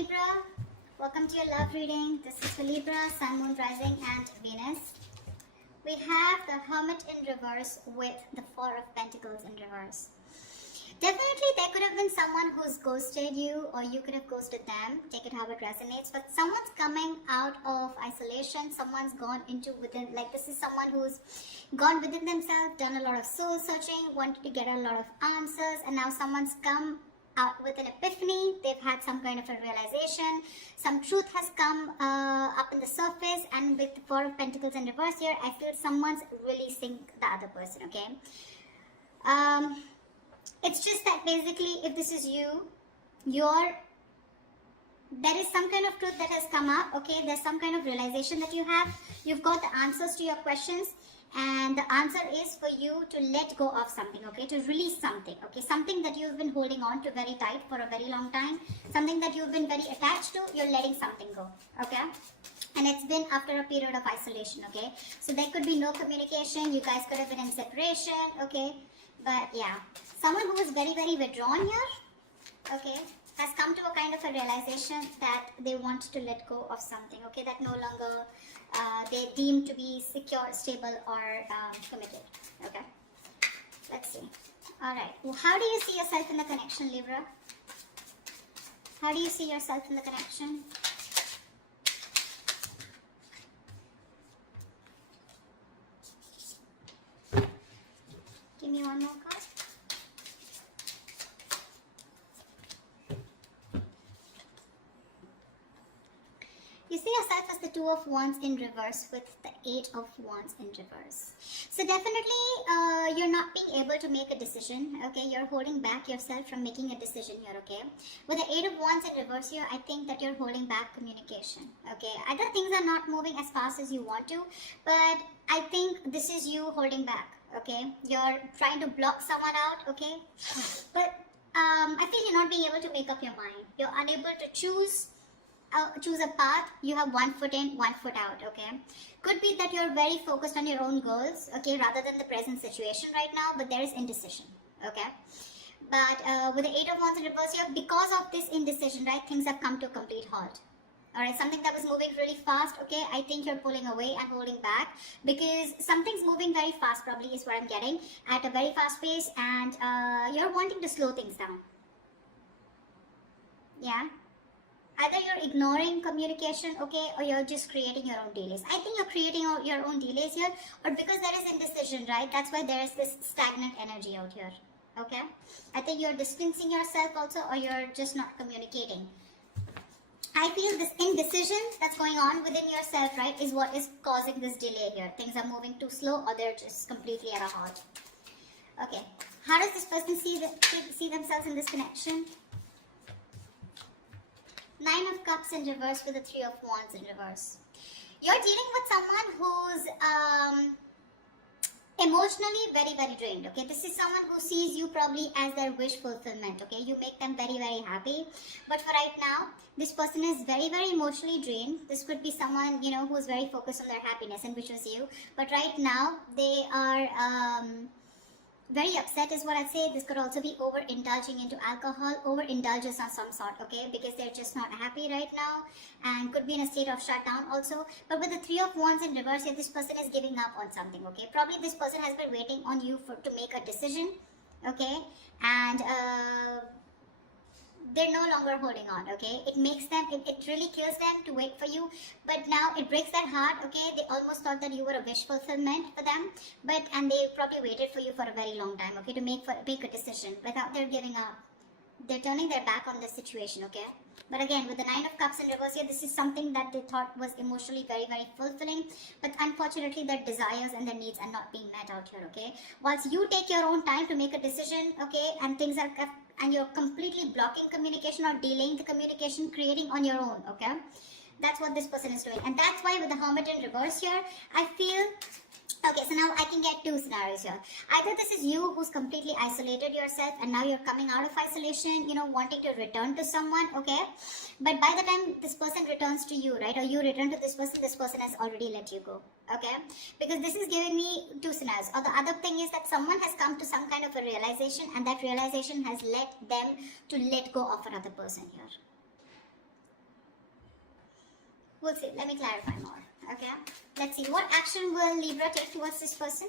Libra, welcome to your love reading. This is for Libra, Sun, Moon, Rising and Venus. We have the Hermit in reverse with the Four of Pentacles in reverse. Definitely there could have been someone who's ghosted you, or you could have ghosted them. Take it how it resonates. But someone's coming out of isolation. Someone's gone into within, like this is someone who's gone within themselves, done a lot of soul searching, wanted to get a lot of answers, and now someone's come out with an epiphany. They've had some kind of a realization. Some truth has come up in the surface, and with the Four of Pentacles in reverse here, I feel someone's releasing the other person, okay? It's just that basically if this is you, there is some kind of truth that has come up, okay? There's some kind of realization that you have. You've got the answers to your questions, and the answer is for you to let go of something, okay? To release something, okay? Something that you've been holding on to very tight for a very long time. Something that you've been very attached to, you're letting something go, okay? And it's been after a period of isolation, okay? So there could be no communication. You guys could have been in separation, okay? But yeah, someone who is very, very withdrawn here, okay, has come to a kind of a realization that they want to let go of something, okay, that no longer they deem to be secure, stable, or committed, okay. Let's see. All right. Well, how do you see yourself in the connection, Libra? How do you see yourself in the connection? Give me one more card. You see yourself as the Two of Wands in reverse with the Eight of Wands in reverse. So definitely you're not being able to make a decision, okay? You're holding back yourself from making a decision here, okay? With the Eight of Wands in reverse here, I think that you're holding back communication, okay? Either things are not moving as fast as you want to, but I think this is you holding back, okay? You're trying to block someone out, okay? But I feel you're not being able to make up your mind. You're unable to choose a path. You have one foot in, one foot out, okay? Could be that you're very focused on your own goals, okay, rather than the present situation right now, but there is indecision, okay? But with the Eight of Wands in reverse here, because of this indecision, right, things have come to a complete halt. Alright, something that was moving really fast, okay, I think you're pulling away and holding back because something's moving very fast, probably is what I'm getting, at a very fast pace, and you're wanting to slow things down. Yeah? Either you're ignoring communication, okay, or you're just creating your own delays. I think you're creating your own delays here, or because there is indecision, right? That's why there is this stagnant energy out here, okay? I think you're distancing yourself also, or you're just not communicating. I feel this indecision that's going on within yourself, right, is what is causing this delay here. Things are moving too slow, or they're just completely at a halt. Okay, how does this person see themselves in this connection? Nine of Cups in reverse with the Three of Wands in reverse. You're dealing with someone who's emotionally very, very drained, okay? This is someone who sees you probably as their wish fulfillment, okay? You make them very, very happy. But for right now, this person is very, very emotionally drained. This could be someone, you know, who's very focused on their happiness, and which was you. But right now, they are very upset is what I'd say. This could also be overindulging into alcohol, overindulgence of some sort, okay? Because they're just not happy right now, and could be in a state of shutdown also. But with the Three of Wands in reverse here, this person is giving up on something, okay? Probably this person has been waiting on you to make a decision, okay? And they're no longer holding on, okay? It makes them, it really kills them to wait for you, but now it breaks their heart, okay? They almost thought that you were a wish fulfillment for them, and they probably waited for you for a very long time, okay, to make a decision, but now they're giving up. They're turning their back on the situation, okay? But again, with the Nine of Cups in reverse here, this is something that they thought was emotionally very, very fulfilling, but unfortunately their desires and their needs are not being met out here, okay? Once you take your own time to make a decision, okay, and you're completely blocking communication or delaying the communication, creating on your own, okay? That's what this person is doing. And that's why with the Hermit in reverse here, I feel, okay, so now I can get two scenarios here. Either this is you who's completely isolated yourself, and now you're coming out of isolation, you know, wanting to return to someone, okay? But by the time this person returns to you, right, or you return to this person has already let you go, okay? Because this is giving me two scenarios. Or the other thing is that someone has come to some kind of a realization, and that realization has led them to let go of another person here. We'll see. Let me clarify more. Okay. Let's see. What action will Libra take towards this person?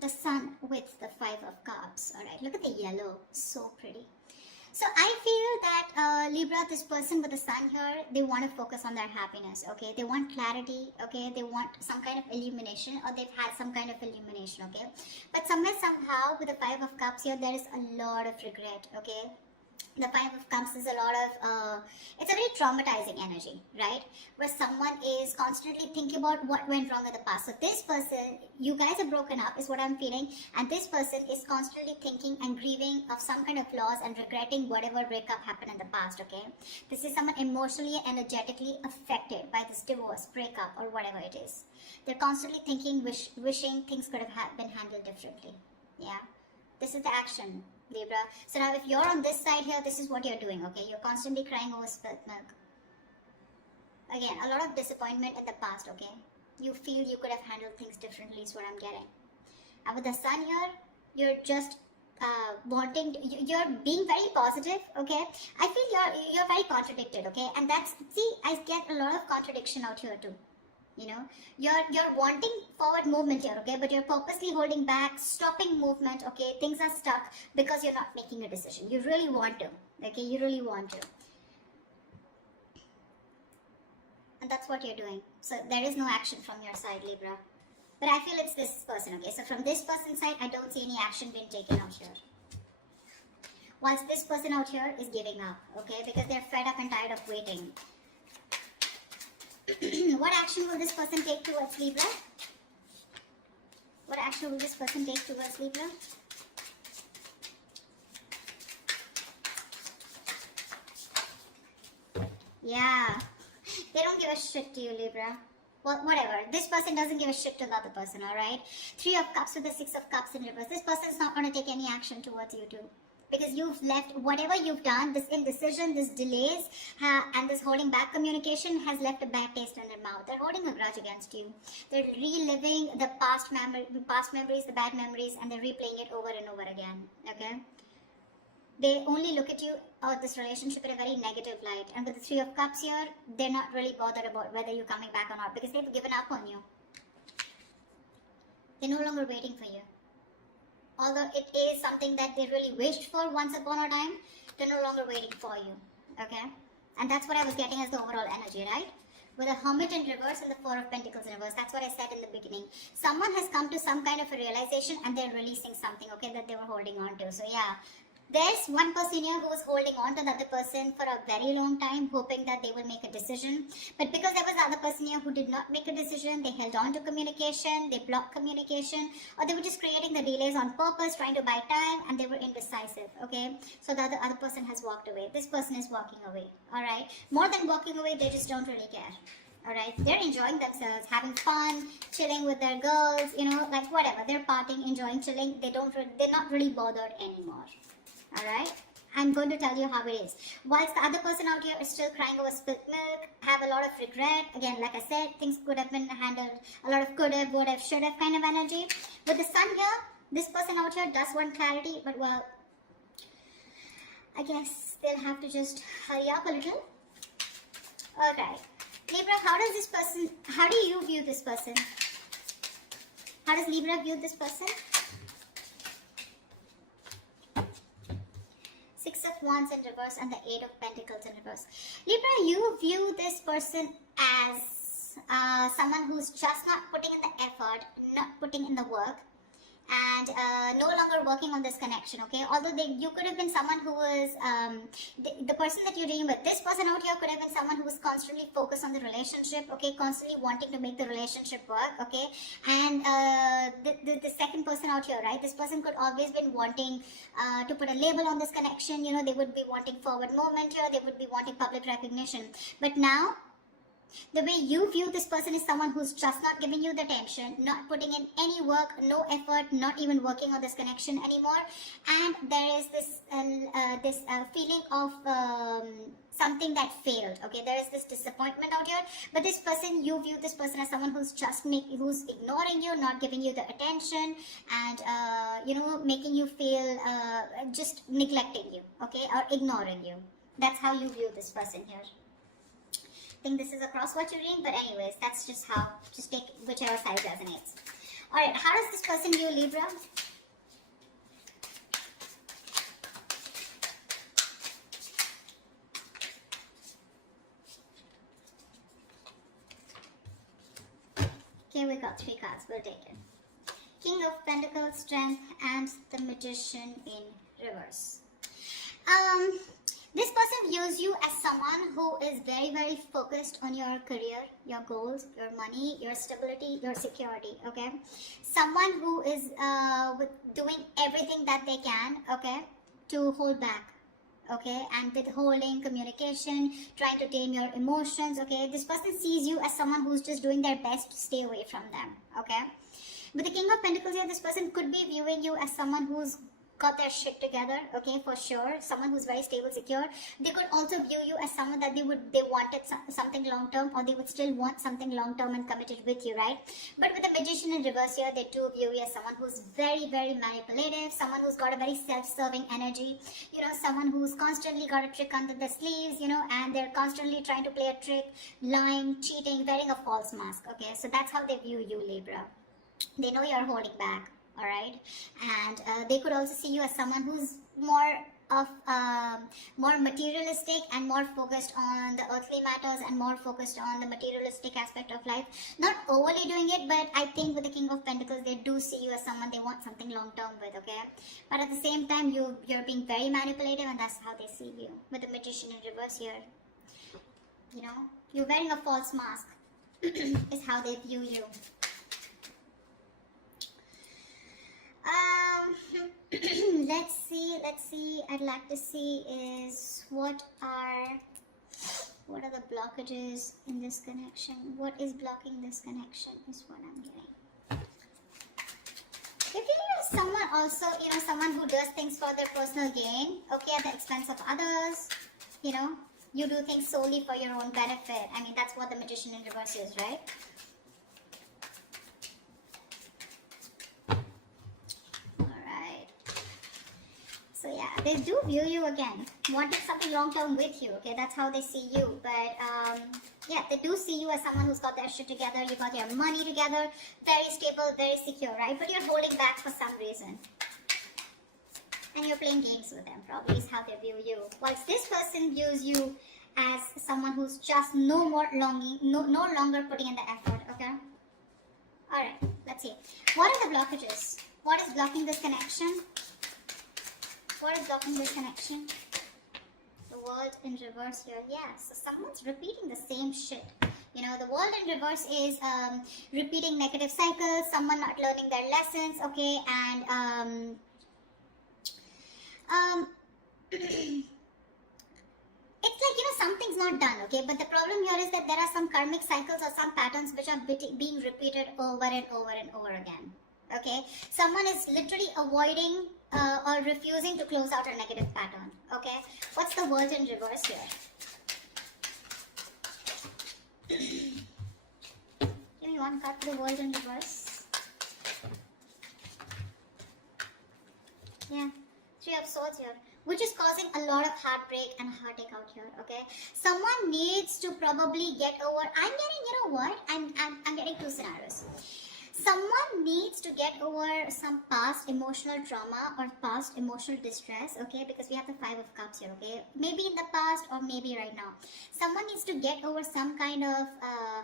The Sun with the Five of Cups. Alright, look at the yellow. So pretty. So I feel that Libra, this person with the Sun here, they want to focus on their happiness, okay? They want clarity, okay? They want some kind of illumination, or they've had some kind of illumination, okay? But somewhere, somehow, with the Five of Cups here, there is a lot of regret, okay? The Five of Cups is a lot of, it's a very traumatizing energy, right? Where someone is constantly thinking about what went wrong in the past. So this person, you guys are broken up is what I'm feeling. And this person is constantly thinking and grieving of some kind of loss and regretting whatever breakup happened in the past, okay? This is someone emotionally and energetically affected by this divorce, breakup, or whatever it is. They're constantly thinking, wishing things could have been handled differently. Yeah. This is the action, Libra. So now if you're on this side here, this is what you're doing, okay? You're constantly crying over spilt milk. Again, a lot of disappointment in the past, okay? You feel you could have handled things differently is what I'm getting. And with the Sun here, you're just you're being very positive, okay? I feel you're very contradicted, okay? And that's, see, I get a lot of contradiction out here too. You know, you're wanting forward movement here, okay, but you're purposely holding back, stopping movement, okay? Things are stuck because you're not making a decision. You really want to, okay? You really want to, and that's what you're doing. So there is no action from your side, Libra, but I feel it's this person, okay? So from this person's side, I don't see any action being taken out here, whilst this person out here is giving up, okay, because they're fed up and tired of waiting. What action will this person take towards Libra? What action will this person take towards Libra? Yeah. They don't give a shit to you, Libra. Well, whatever. This person doesn't give a shit to the other person, alright? Three of Cups with the Six of Cups in reverse. This person is not going to take any action towards you too. Because you've left, whatever you've done, this indecision, this delays, and this holding back communication has left a bad taste in their mouth. They're holding a grudge against you. They're reliving the past memories, the bad memories, and they're replaying it over and over again, okay? They only look at you or this relationship in a very negative light. And with the Three of Cups here, they're not really bothered about whether you're coming back or not, because they've given up on you. They're no longer waiting for you. Although it is something that they really wished for once upon a time, they're no longer waiting for you, okay? And that's what I was getting as the overall energy, right? With a Hermit in reverse and the Four of Pentacles in reverse, that's what I said in the beginning. Someone has come to some kind of a realization and they're releasing something, okay, that they were holding on to. So yeah, there's one person here who was holding on to the other person for a very long time, hoping that they will make a decision. But because there was the other person here who did not make a decision, they held on to communication, they blocked communication, or they were just creating the delays on purpose, trying to buy time, and they were indecisive, okay? So the other person has walked away. This person is walking away, alright? More than walking away, they just don't really care. Alright, they're enjoying themselves, having fun, chilling with their girls, you know, like whatever. They're partying, enjoying, chilling. They're not really bothered anymore. Alright, I'm going to tell you how it is. Whilst the other person out here is still crying over spilt milk, have a lot of regret. Again, like I said, things could have been handled. A lot of could have, would have, should have kind of energy. With the Sun here, this person out here does want clarity, but well, I guess they'll have to just hurry up a little. Alright, Libra, how do you view this person? How does Libra view this person? Six of Wands in reverse and the Eight of Pentacles in reverse. Libra, you view this person as someone who's just not putting in the effort, not putting in the work, and no longer working on this connection, okay? Although you could have been someone who was, the person that you're dealing with, this person out here could have been someone who was constantly focused on the relationship, okay? Constantly wanting to make the relationship work, okay? And the second person out here, right? This person could always been wanting to put a label on this connection, you know, they would be wanting forward movement here, they would be wanting public recognition. But now, the way you view this person is someone who's just not giving you the attention, not putting in any work, no effort, not even working on this connection anymore. And there is this feeling of something that failed. Okay, there is this disappointment out here, but this person, you view this person as someone who's who's ignoring you, not giving you the attention, and you know, making you feel just neglecting you, okay, or ignoring you. That's how you view this person here. I think this is across what you're reading, but anyways, that's just how, just take whichever side resonates. All right, how does this person view Libra? Okay, we got 3 cards. We'll take it. King of Pentacles, Strength, and the Magician in reverse. This person views you as someone who is very, very focused on your career, your goals, your money, your stability, your security, okay? Someone who is doing everything that they can, okay, to hold back, okay, and withholding communication, trying to tame your emotions, okay? This person sees you as someone who's just doing their best to stay away from them, okay? With the King of Pentacles here, this person could be viewing you as someone who's got their shit together, okay, for sure. Someone who's very stable, secure. They could also view you as someone that they wanted something long term, or they would still want something long term and committed with you, right? But with the Magician in reverse here, they do view you as someone who's very, very manipulative, someone who's got a very self-serving energy, you know, someone who's constantly got a trick under the sleeves, you know, and they're constantly trying to play a trick, lying, cheating, wearing a false mask, okay? So that's how they view you, Libra. They know you're holding back. All right, and they could also see you as someone who's more materialistic and more focused on the earthly matters and more focused on the materialistic aspect of life. Not overly doing it, but I think with the King of Pentacles, they do see you as someone they want something long term with, okay? But at the same time, you're being very manipulative, and that's how they see you. With the Magician in reverse here, you know, you're wearing a false mask is how they view you. Let's see. I'd like to see is what are the blockages in this connection? What is blocking this connection is what I'm getting. If you are someone also, you know, someone who does things for their personal gain, okay, at the expense of others, you know, you do things solely for your own benefit. I mean, that's what the Magician in reverse is, right? So yeah, they do view you again, wanting something long-term with you, okay? That's how they see you. But yeah, they do see you as someone who's got their shit together, you got your money together, very stable, very secure, right? But you're holding back for some reason. And you're playing games with them, probably is how they view you. Whilst this person views you as someone who's just no longer putting in the effort, okay? Alright, let's see. What are the blockages? What is blocking this connection? What is blocking this connection? The World in reverse here. Yeah, so someone's repeating the same shit. You know, the World in reverse is repeating negative cycles, someone not learning their lessons, okay, and it's like, you know, something's not done, okay, but the problem here is that there are some karmic cycles or some patterns which are being repeated over and over and over again, okay? Someone is literally avoiding or refusing to close out a negative pattern, okay? What's the World in reverse here? Give me one card for the World in reverse. Yeah, Three of Swords here, which is causing a lot of heartbreak and heartache out here, okay? Someone needs to probably get over, I'm getting, you know what? I'm getting 2 scenarios. Someone needs to get over some past emotional trauma or past emotional distress, okay? Because we have the 5 of Cups here, okay? Maybe in the past or maybe right now. Someone needs to get over some kind of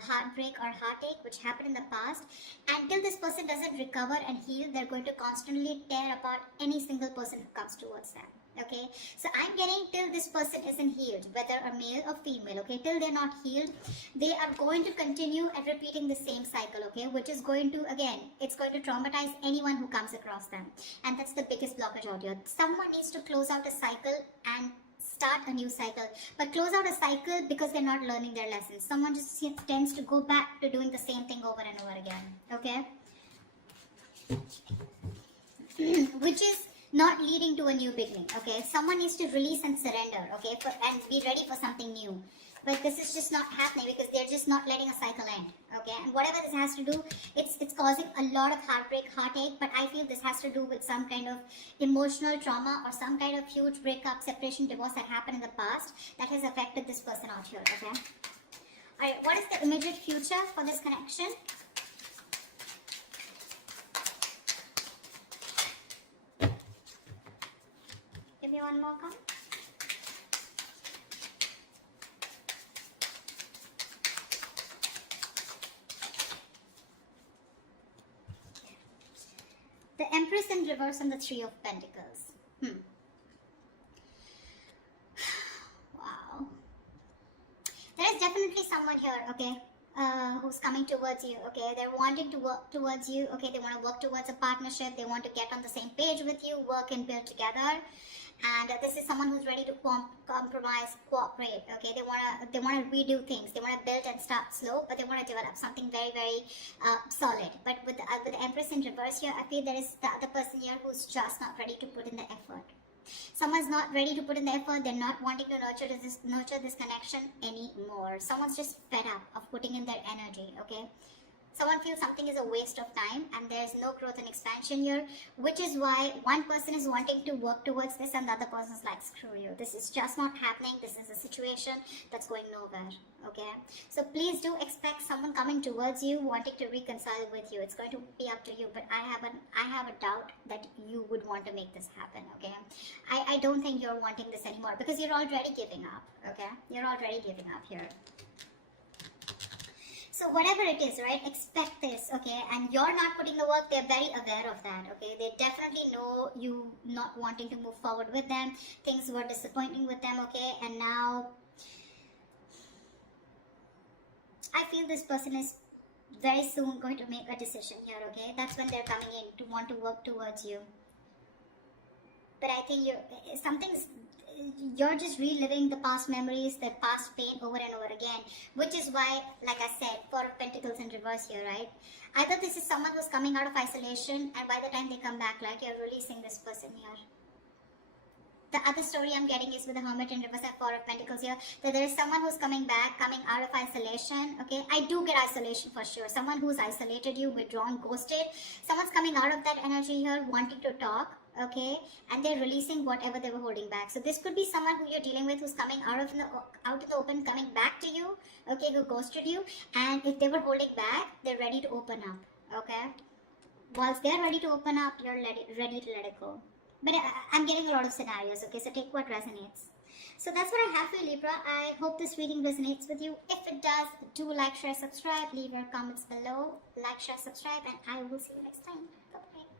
heartbreak or heartache which happened in the past. Until this person doesn't recover and heal, they're going to constantly tear apart any single person who comes towards them. Okay, so I'm getting till this person isn't healed, whether a male or female, okay, till they're not healed, they are going to continue and repeating the same cycle, okay, which is going to, again, it's going to traumatize anyone who comes across them. And that's the biggest blockage out here. Someone needs to close out a cycle and start a new cycle, but close out a cycle because they're not learning their lessons. Someone just tends to go back to doing the same thing over and over again, okay? Which is not leading to a new beginning. Okay, someone needs to release and surrender, okay, and be ready for something new. But this is just not happening because they're just not letting a cycle end. Okay, and whatever this has to do, it's causing a lot of heartbreak, heartache. But I feel this has to do with some kind of emotional trauma or some kind of huge breakup, separation, divorce that happened in the past that has affected this person out here. Okay. All right. What is the immediate future for this connection? Give me one more card. The Empress in reverse and the Three of Pentacles. Wow. There is definitely someone here, okay, who's coming towards you, okay. They're wanting to work towards you, okay. They want to work towards a partnership. They want to get on the same page with you, work and build together. And this is someone who's ready to compromise, cooperate, okay. They want to redo things. They want to build and start slow, but they want to develop something very, very solid. But with the Empress in reverse here, I feel there is the other person here who's just not ready to put in the effort. Someone's not ready to put in the effort. They're not wanting to nurture this connection anymore. Someone's just fed up of putting in their energy, okay. Someone feels something is a waste of time and there's no growth and expansion here, which is why one person is wanting to work towards this and the other person is like, screw you. This is just not happening. This is a situation that's going nowhere, okay? So please do expect someone coming towards you, wanting to reconcile with you. It's going to be up to you, but I have a doubt that you would want to make this happen, okay? I don't think you're wanting this anymore because you're already giving up, okay? You're already giving up here. So whatever it is, right, expect this, okay, and you're not putting the work. They're very aware of that, okay. They definitely know you not wanting to move forward with them. Things were disappointing with them, okay, and now I feel this person is very soon going to make a decision here, okay. That's when they're coming in to want to work towards you. But I think you're just reliving the past memories, the past pain over and over again, which is why, like I said, Four of Pentacles in reverse here, right? Either this is someone who's coming out of isolation and by the time they come back, like, you're releasing this person here. The other story I'm getting is with the Hermit in reverse and Four of Pentacles here, that there is someone who's coming back, coming out of isolation, okay? I do get isolation for sure. Someone who's isolated you, withdrawn, ghosted. Someone's coming out of that energy here, wanting to talk, okay, and they're releasing whatever they were holding back. So this could be someone who you're dealing with who's coming out in the open, coming back to you, okay, who ghosted you, and if they were holding back, they're ready to open up, okay. Once they're ready to open up, you're ready to let it go. But I'm getting a lot of scenarios, okay, so take what resonates. So that's what I have for you, Libra. I hope this reading resonates with you. If it does, do like, share, subscribe, leave your comments below, like, share, subscribe, and I will see you next time. Bye-bye.